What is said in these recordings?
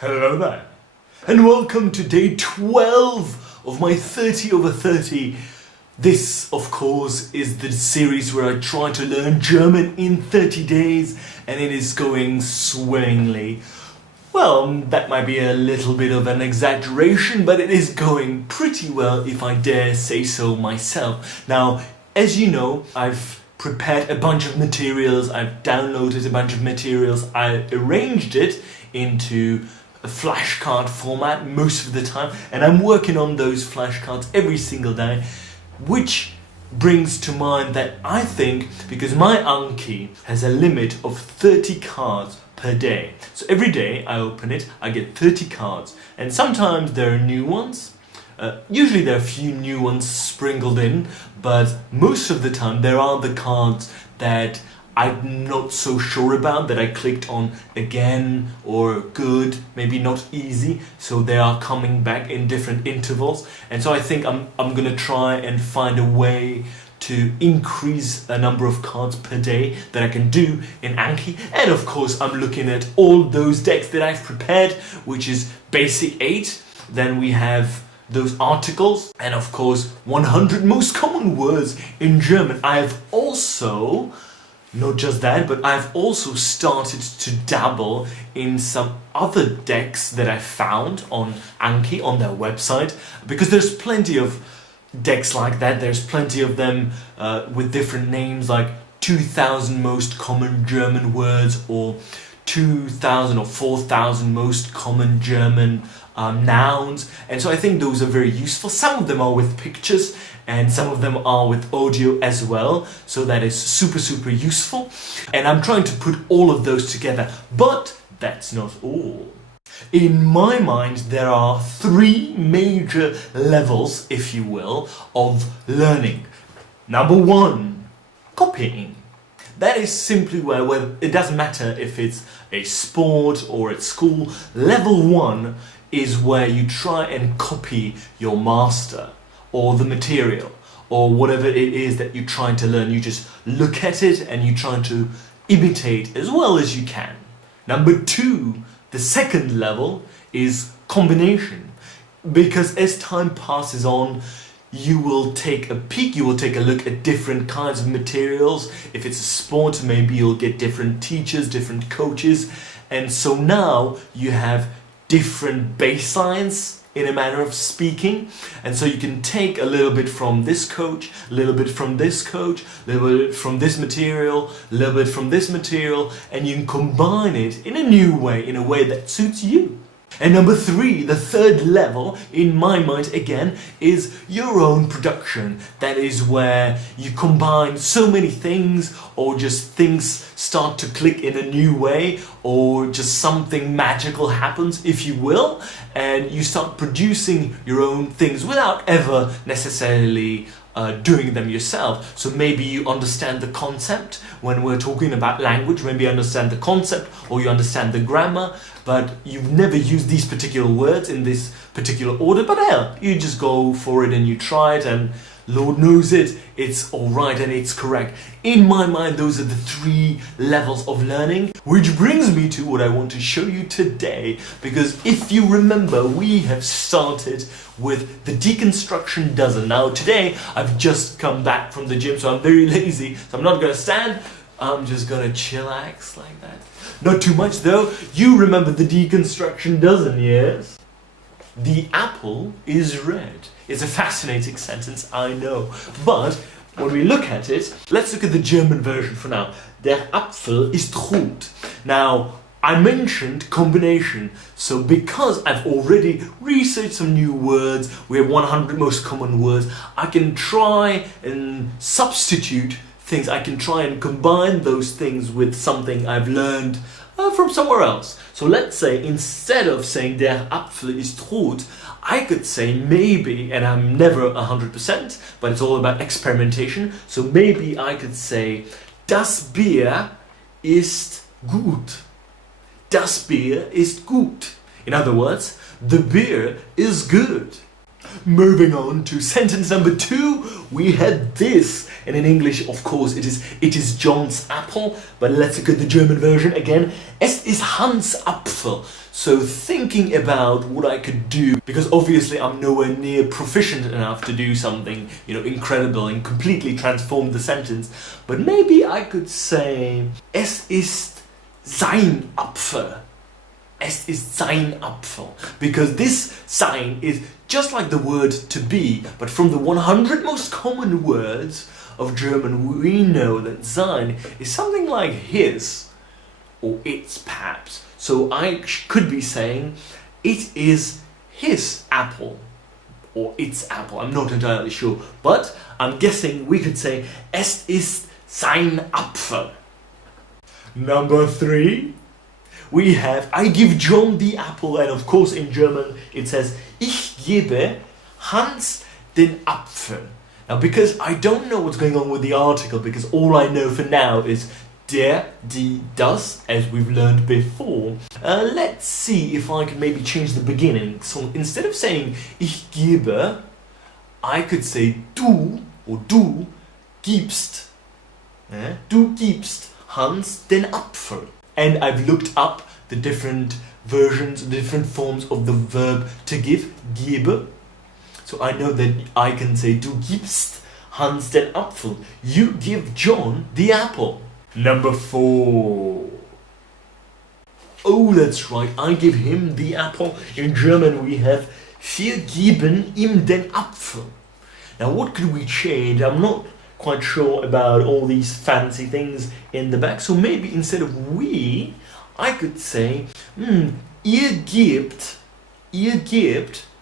Hello there, and welcome to day 12 of my 30 over 30. This, of course, is the series where I try to learn German in 30 days, and it is going swimmingly. Well, that might be a little bit of an exaggeration, but it is going pretty well, if I dare say so myself. Now, as you know, I've prepared a bunch of materials, I've downloaded a bunch of materials, I arranged it into a flashcard format most of the time, and I'm working on those flashcards every single day, which brings to mind that I think, because my Anki has a limit of 30 cards per day, so every day I open it, I get 30 cards, and sometimes there are new ones. Usually there are a few new ones sprinkled in, but most of the time there are the cards that I'm not so sure about, that I clicked on again or good, maybe not easy, so they are coming back in different intervals. And so I think I'm gonna try and find a way to increase a number of cards per day that I can do in Anki. And of course I'm looking at all those decks that I've prepared, which is basic 8, then we have those articles, and of course 100 most common words in German. I have also, not just that, but I've also started to dabble in some other decks that I found on Anki, on their website, because there's plenty of decks like that. There's plenty of them with different names, like 2000 most common German words, or 2000 or 4000 most common German nouns, and so I think those are very useful. Some of them are with pictures and some of them are with audio as well, so that is super useful, and I'm trying to put all of those together. But that's not all. In my mind there are 3 major levels, if you will, of learning. Number 1, copying. That is simply where it doesn't matter if it's a sport or at school. Level 1 is where you try and copy your master or the material or whatever it is that you're trying to learn. You just look at it and you try to imitate as well as you can. Number 2, the second level, is combination, because as time passes on, you will take a peek, you will take a look at different kinds of materials. If it's a sport, maybe you'll get different teachers, different coaches, and so now you have different baselines, in a manner of speaking, and so you can take a little bit from this coach, a little bit from this coach, a little bit from this material, a little bit from this material, and you can combine it in a new way, in a way that suits you. And number 3, the third level, in my mind again, is your own production. That is where you combine so many things, or just things start to click in a new way, or just something magical happens, if you will, and you start producing your own things without ever necessarily doing them yourself. So maybe you understand the concept when we're talking about language, maybe you understand the concept or you understand the grammar, but you've never used these particular words in this particular order, but hell, you just go for it and you try it, and Lord knows it's alright and it's correct. In my mind, those are the 3 levels of learning, which brings me to what I want to show you today, because if you remember, we have started with the deconstruction dozen. Now today, I've just come back from the gym, so I'm very lazy, so I'm not gonna stand, I'm just gonna chillax like that. Not too much though. You remember the deconstruction dozen, yes? The apple is red. It's a fascinating sentence, I know. But when we look at it, let's look at the German version for now. Der Apfel ist rot. Now, I mentioned combination, so because I've already researched some new words, we have 100 most common words, I can try and substitute things. I can try and combine those things with something I've learned from somewhere else. So let's say, instead of saying der Apfel ist rot, I could say maybe, and I'm never 100%, but it's all about experimentation, so maybe I could say das Bier ist gut. Das Bier ist gut. In other words, the beer is good. Moving on to sentence number 2, we had this, And in English, of course, it is John's apple. But let's look at the German version again. Es ist Hans Apfel. So thinking about what I could do, because obviously I'm nowhere near proficient enough to do something, incredible and completely transform the sentence. But maybe I could say, es ist sein Apfel. Es ist sein Apfel. Because this sein is just like the word to be, but from the 100 most common words of German, we know that sein is something like his, or its perhaps. So I could be saying, it is his apple, or its apple. I'm not entirely sure, but I'm guessing we could say, es ist sein Apfel. Number 3. We have, I give John the apple, and of course in German it says, ich gebe Hans den Apfel. Now because I don't know what's going on with the article, because all I know for now is der, die, das, as we've learned before. Let's see if I can maybe change the beginning. So instead of saying ich gebe, I could say du, or du gibst. Du gibst Hans den Apfel. And I've looked up the different versions, the different forms of the verb to give, gebe. So I know that I can say, du gibst Hans den Apfel. You give John the apple. Number 4. Oh, that's right, I give him the apple. In German we have, wir geben ihm den Apfel. Now what could we change? I'm not quite sure about all these fancy things in the back. So maybe instead of we, I could say, ihr gebt,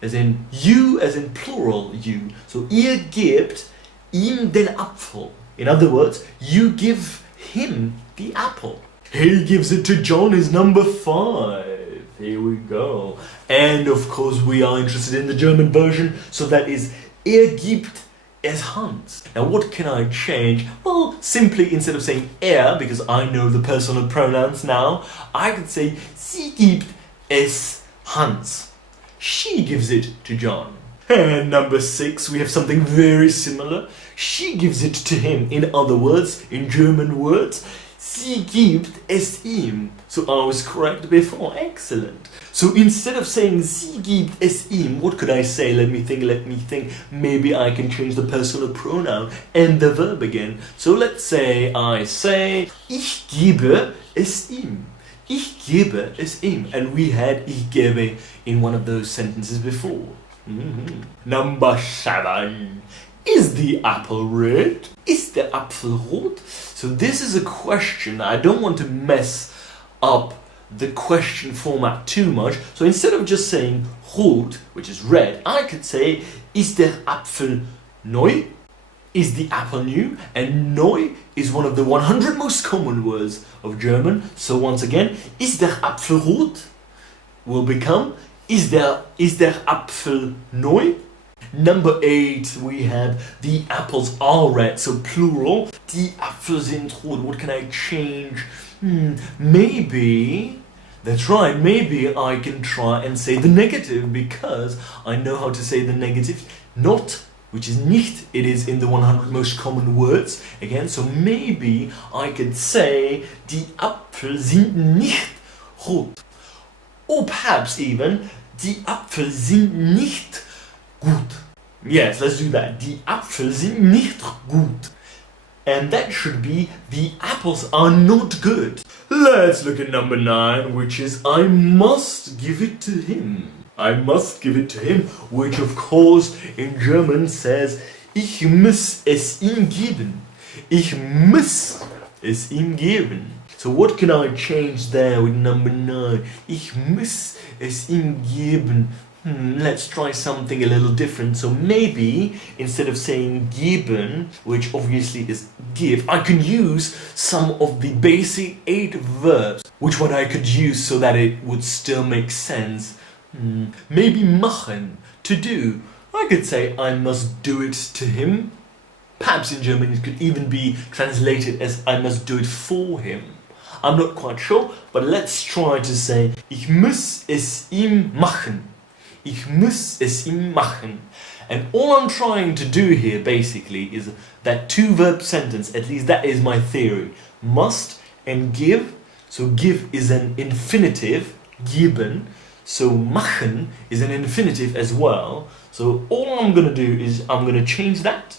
as in you, as in plural you. So ihr gebt ihm den Apfel. In other words, you give him the apple. He gives it to John is number 5. Here we go. And of course we are interested in the German version. So that is, gibt es Hans. Now what can I change? Well, simply instead of saying because I know the personal pronouns now, I could say sie gibt es Hans. She gives it to John. And number 6, we have something very similar. She gives it to him. In other words, in German words, sie gibt es ihm. So I was correct before. Excellent. So instead of saying sie gibt es ihm, what could I say? Let me think. Maybe I can change the personal pronoun and the verb again. So let's say I say, ich gebe es ihm. Ich gebe es ihm. And we had ich gebe in one of those sentences before. Number 7. Is the apple red? Ist der Apfel rot? So this is a question. I don't want to mess up the question format too much. So instead of just saying rot, which is red, I could say, ist der Apfel neu? Is the apple new? And neu is one of the 100 most common words of German. So once again, ist der Apfel rot? Will become, ist der Apfel neu? Number 8, we have the apples are red, so plural. Die Apfel sind rot. What can I change? Maybe, that's right, maybe I can try and say the negative, because I know how to say the negative. Not, which is nicht, it is in the 100 most common words. Again, so maybe I could say, die Apfel sind nicht rot. Or perhaps even, die Apfel sind nicht gut. Yes, let's do that. Die Apfel sind nicht gut. And that should be, the apples are not good. Let's look at number 9, which is, I must give it to him. I must give it to him, which of course in German says, ich muss es ihm geben. Ich muss es ihm geben. So what can I change there with number 9? Ich muss es ihm geben. Let's try something a little different. So maybe instead of saying geben, which obviously is give, I can use some of the basic 8 verbs. Which one I could use so that it would still make sense? Maybe machen, to do. I could say I must do it to him. Perhaps in German it could even be translated as I must do it for him. I'm not quite sure, but let's try to say ich muss es ihm machen. Ich muss es ihm machen. And all I'm trying to do here basically is that two-verb sentence, at least that is my theory. Must and give. So give is an infinitive, geben. So machen is an infinitive as well. So all I'm going to do is I'm going to change that.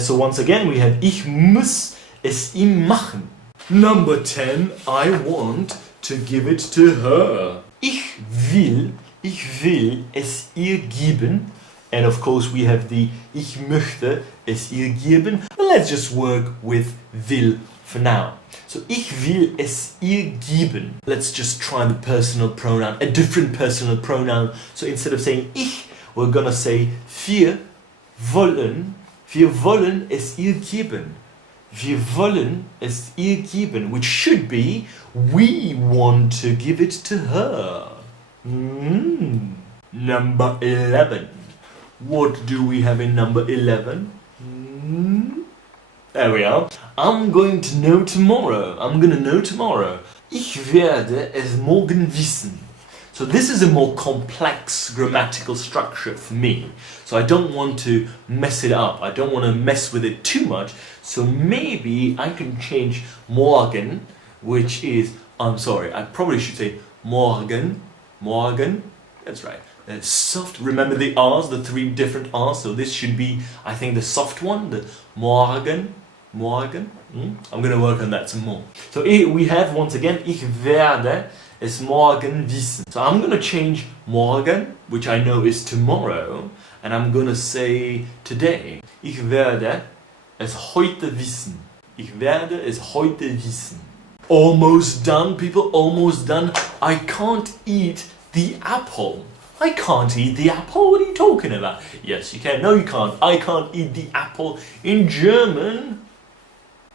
So once again we have ich muss es ihm machen. Number 10, I want to give it to her. Ich will es ihr geben. And of course we have the ich möchte es ihr geben. But let's just work with will for now. So ich will es ihr geben. Let's just try the personal pronoun, a different personal pronoun. So instead of saying ich, we're gonna say wir wollen es ihr geben. Wir wollen es ihr geben, which should be we want to give it to her. Number 11. What do we have in number 11? There we are. I'm going to know tomorrow. I'm gonna know tomorrow. Ich werde es morgen wissen. So this is a more complex grammatical structure for me. So I don't want to mess it up. I don't want to mess with it too much. So maybe I can change morgen, which is, I'm sorry, I probably should say morgen. Morgen. That's right. It's soft. Remember the R's, the three different R's. So this should be, I think, the soft one, the morgen. Morgen. I'm going to work on that some more. So we have, once again, ich werde es morgen wissen. So I'm going to change morgen, which I know is tomorrow, and I'm going to say today. Ich werde es heute wissen. Ich werde es heute wissen. Almost done, people, almost done. I can't eat the apple. I can't eat the apple. What are you talking about? Yes, you can. No, you can't. I can't eat the apple. In German,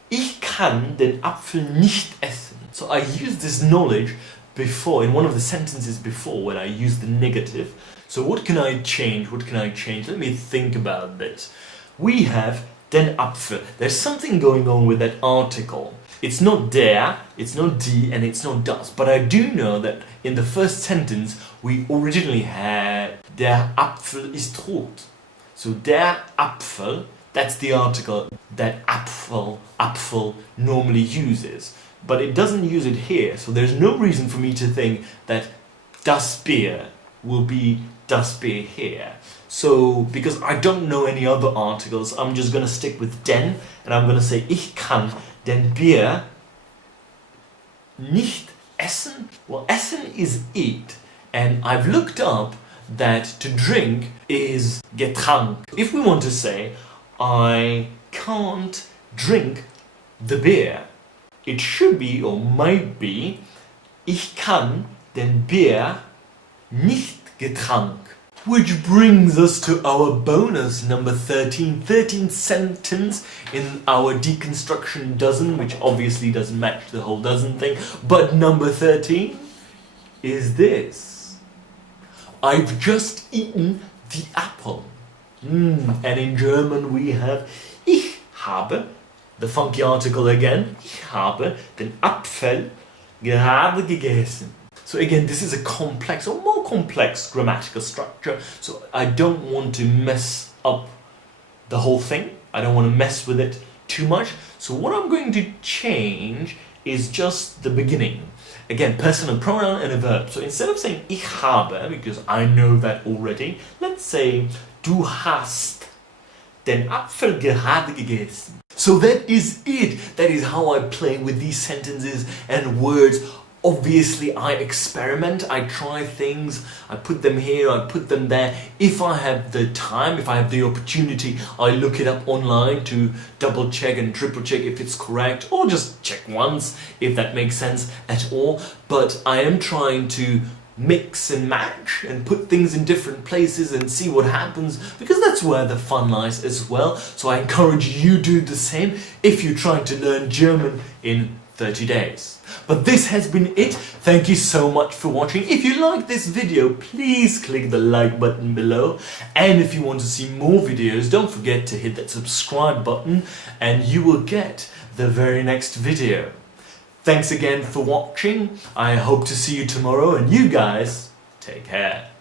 ich kann den Apfel nicht essen. So I used this knowledge before, in one of the sentences before, when I used the negative. So what can I change? What can I change? Let me think about this. We have den Apfel. There's something going on with that article. It's not der, it's not die, and it's not das. But I do know that in the first sentence, we originally had der Apfel ist rot. So der Apfel, that's the article that Apfel normally uses. But it doesn't use it here, so there's no reason for me to think that das Bier will be das Bier here. So, because I don't know any other articles, I'm just going to stick with den, and I'm going to say ich kann den Bier nicht essen. Well, essen is eat, and I've looked up that to drink is Getränk. If we want to say I can't drink the beer, it should be or might be ich kann den Bier nicht Getränk. Which brings us to our bonus number 13. 13th sentence in our deconstruction dozen, which obviously doesn't match the whole dozen thing. But number 13 is this. I've just eaten the apple. And in German we have ich habe, the funky article again, ich habe den Apfel gerade gegessen. So again, this is a complex or more complex grammatical structure, so I don't want to mess up the whole thing. I don't want to mess with it too much. So what I'm going to change is just the beginning. Again, personal pronoun and a verb. So instead of saying ich habe, because I know that already, let's say du hast den Apfel gerade gegessen. So that is it. That is how I play with these sentences and words. Obviously, I experiment, I try things, I put them here, I put them there. If I have the time, if I have the opportunity, I look it up online to double check and triple check if it's correct, or just check once if that makes sense at all. But I am trying to mix and match and put things in different places and see what happens, because that's where the fun lies as well. So I encourage you to do the same if you're trying to learn German in 30 days. But this has been it. Thank you so much for watching. If you like this video, please click the like button below. And if you want to see more videos, don't forget to hit that subscribe button and you will get the very next video. Thanks again for watching. I hope to see you tomorrow, and you guys take care.